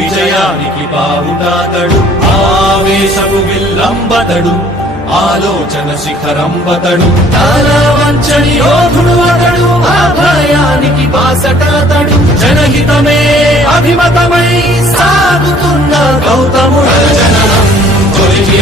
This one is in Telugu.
విజయానికి బావుటాతడు ఆవేశపు విల్లంబతడు ఆలోచన శిఖరంబతడు వంచని యోధుడు అతడు అభయానికి బాసటాతడు జనహితమే అభిమతమై సాగుతున్న గౌతముడు జననం తొలిచి